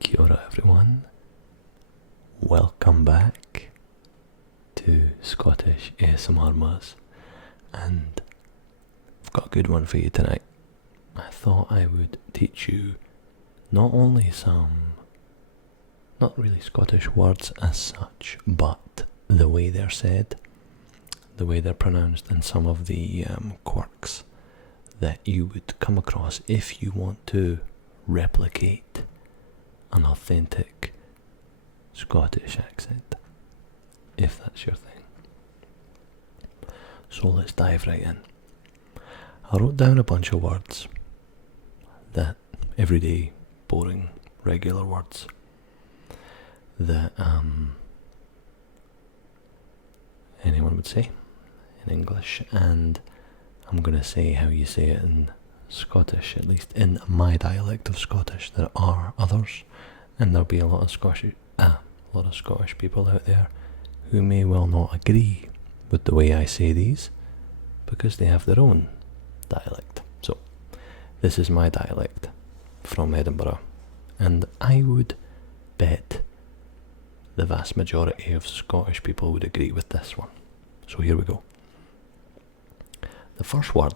Kia ora everyone, welcome back to Scottish ASMR Muzz, and I've got a good one for you tonight. I thought I would teach you not only some, not really Scottish words as such, but the way they're said, the way they're pronounced, and some of the quirks that you would come across if you want to replicate an authentic Scottish accent, if that's your thing. So let's dive right in. I wrote down a bunch of words that everyday, boring, regular words that anyone would say in English, and I'm going to say how you say it in Scottish, at least in my dialect of Scottish. There are others, and there'll be a lot of Scottish people out there who may well not agree with the way I say these because they have their own dialect. So this is my dialect from Edinburgh, and I would bet the vast majority of Scottish people would agree with this one. So here we go. The first word,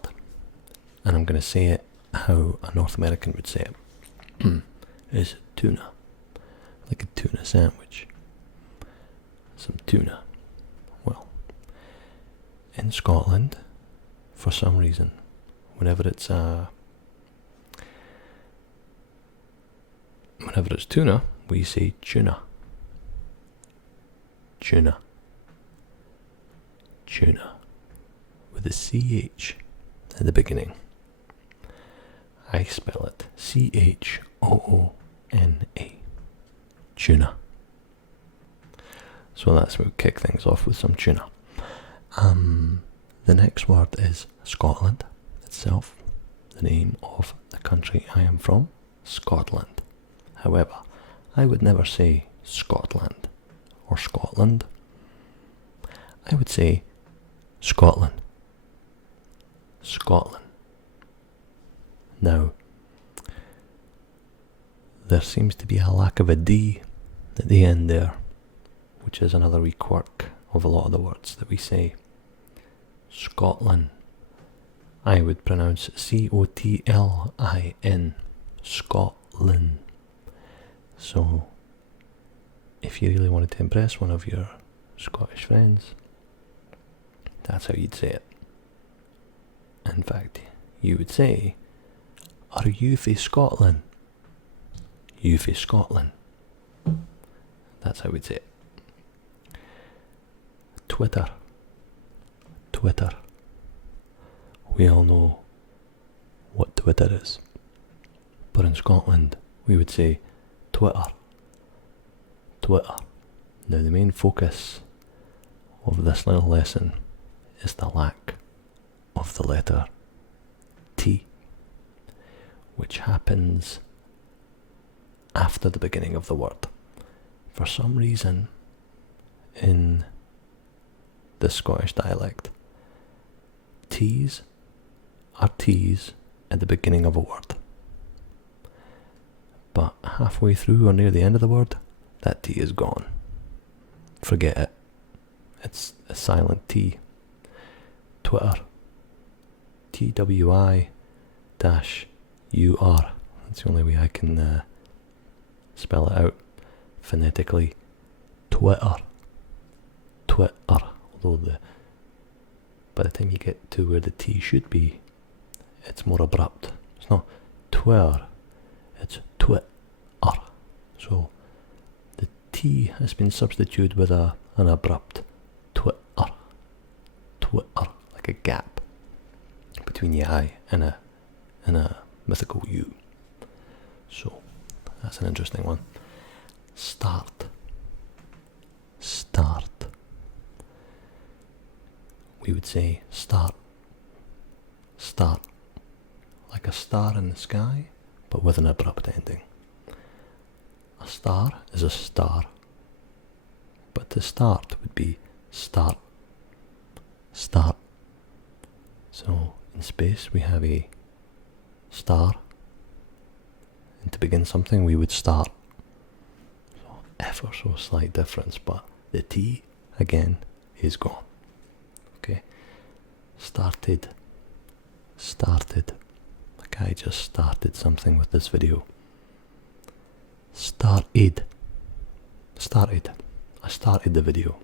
and I'm going to say it how a North American would say it, is tuna. Like a tuna sandwich. Some tuna. Well, in Scotland, for some reason, whenever it's tuna, we say tuna. Tuna. Tuna. With a CH at the beginning. I spell it C-H-O-O-N-A. Tuna. So that's where we kick things off with some tuna. The next word is Scotland itself, the name of the country I am from, Scotland. However, I would never say Scotland or Scotland. I would say Scotland. Scotland. Now, there seems to be a lack of a D at the end there, which is another wee quirk of a lot of the words that we say. Scotland. I would pronounce C-O-T-L-I-N. Scotland. So, if you really wanted to impress one of your Scottish friends, that's how you'd say it. In fact, you would say, "Are you fae Scotland? You fae Scotland?" That's how we'd say it. Twitter. Twitter. We all know what Twitter is. But in Scotland, we would say Twitter. Twitter. Now, the main focus of this little lesson is the lack of the letter T, which happens after the beginning of the word. For some reason, in the Scottish dialect, T's are T's at the beginning of a word. But halfway through or near the end of the word, that T is gone. Forget it. It's a silent T. Twitter. T-W-I-U-R. That's the only way I can spell it out phonetically. Twitter. Twitter. Although by the time you get to where the T should be, it's more abrupt. It's not Twitter, it's Twitter. So the T has been substituted with an abrupt Twitter. Twitter, like a gap between the I and a mythical U. So that's an interesting one. Start. Start. We would say start. Start. Like a star in the sky, but with an abrupt ending. A star is a star, but to start would be start. Start. So in space we have a star, and to begin something we would start ever so slight difference, but the T, again, is gone. Okay? Started. Like I just started something with this video. Started. I started the video.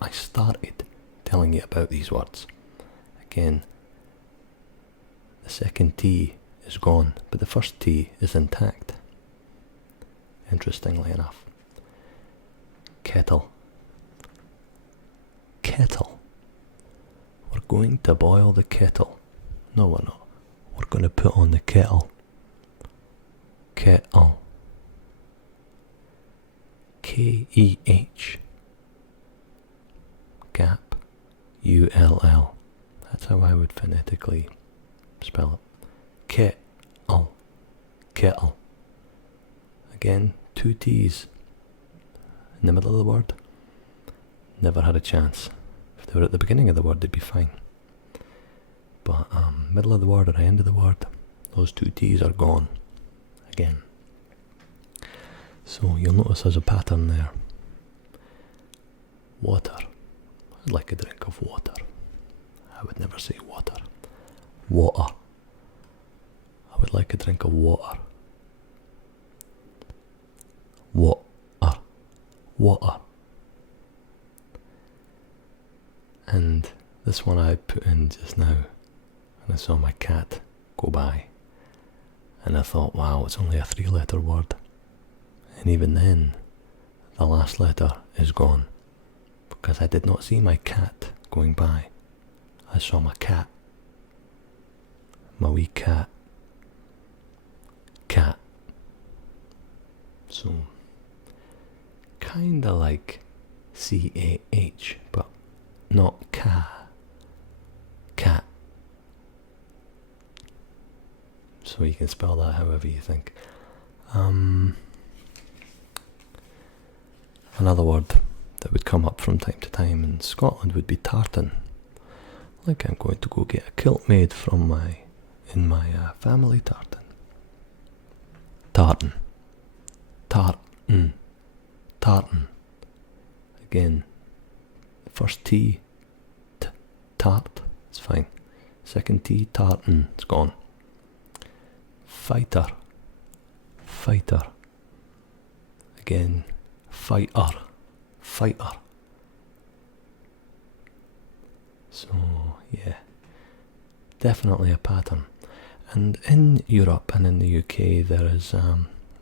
I started telling you about these words. Again, the second T is gone, but the first T is intact. Interestingly enough. Kettle. We're going to boil the kettle. No, we're not. We're going to put on the kettle. Kettle. K-E-H. Gap. U-L-L. That's how I would phonetically spell it. Kettle. Again, 2 T's in the middle of the word. Never had a chance. If they were at the beginning of the word, they'd be fine. But middle of the word or end of the word, those 2 T's are gone. Again. So you'll notice there's a pattern there. Water. I'd like a drink of water. I would never say water. Water. I would like a drink of water. Water. And this one I put in just now, and I saw my cat go by, and I thought, wow, it's only a 3-letter word. And even then, the last letter is gone, because I did not see my cat going by. I saw my cat. My wee cat. Cat. So, kinda like C-A-H, but not cat. So you can spell that however you think. Another word that would come up from time to time in Scotland would be tartan. Like I'm going to go get a kilt made from my family tartan. Tartan. Again, first T, tart, it's fine. Second T, tartan, it's gone. Fighter. Again, fighter. So, yeah, definitely a pattern. And in Europe and in the UK there is a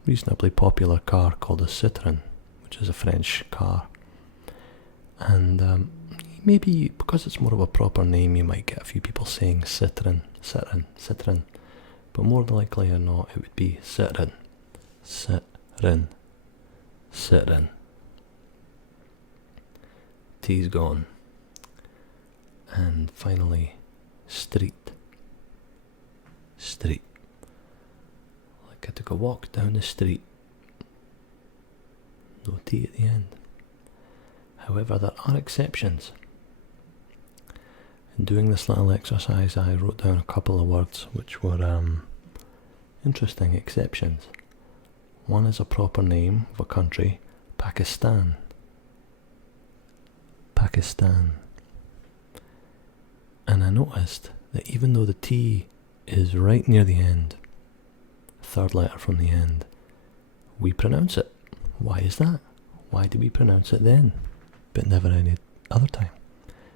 reasonably popular car called a Citroen, which is a French car. And maybe because it's more of a proper name, you might get a few people saying Citroen. But more likely or not, it would be Citroen. T's gone. And finally, street. Like I took a walk down the street. No T at the end. However, there are exceptions. In doing this little exercise, I wrote down a couple of words which were interesting exceptions. One is a proper name of a country, Pakistan. And I noticed that even though the T is right near the end, third letter from the end, we pronounce it. Why is that? Why do we pronounce it then, but never any other time?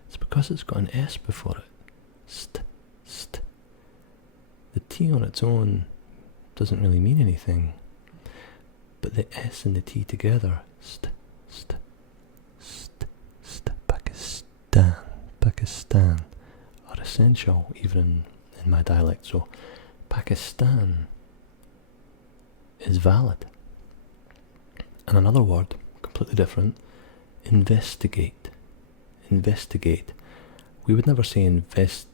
It's because it's got an S before it. St. The T on its own doesn't really mean anything, but the S and the T together, Pakistan, are essential even in my dialect. So Pakistan is valid. And another word, completely different, investigate. We would never say investigate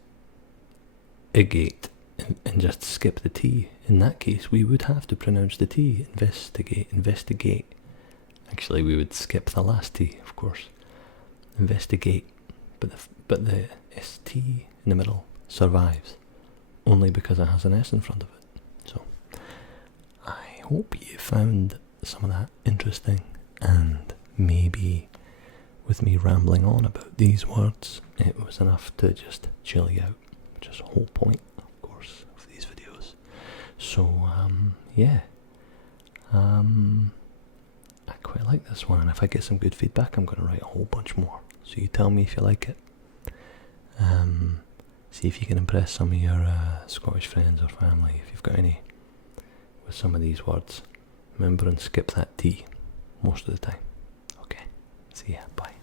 and just skip the T. In that case, we would have to pronounce the T. Investigate. Actually, we would skip the last T, of course. Investigate. But the ST in the middle survives, only because it has an S in front of it. So, I hope you found some of that interesting, and maybe with me rambling on about these words, it was enough to just chill you out, which is the whole point, of course, of these videos. So, yeah, I quite like this one, and if I get some good feedback, I'm going to write a whole bunch more. So you tell me if you like it. See if you can impress some of your Scottish friends or family, if you've got any, with some of these words. Remember and skip that T most of the time. Okay, see ya, bye.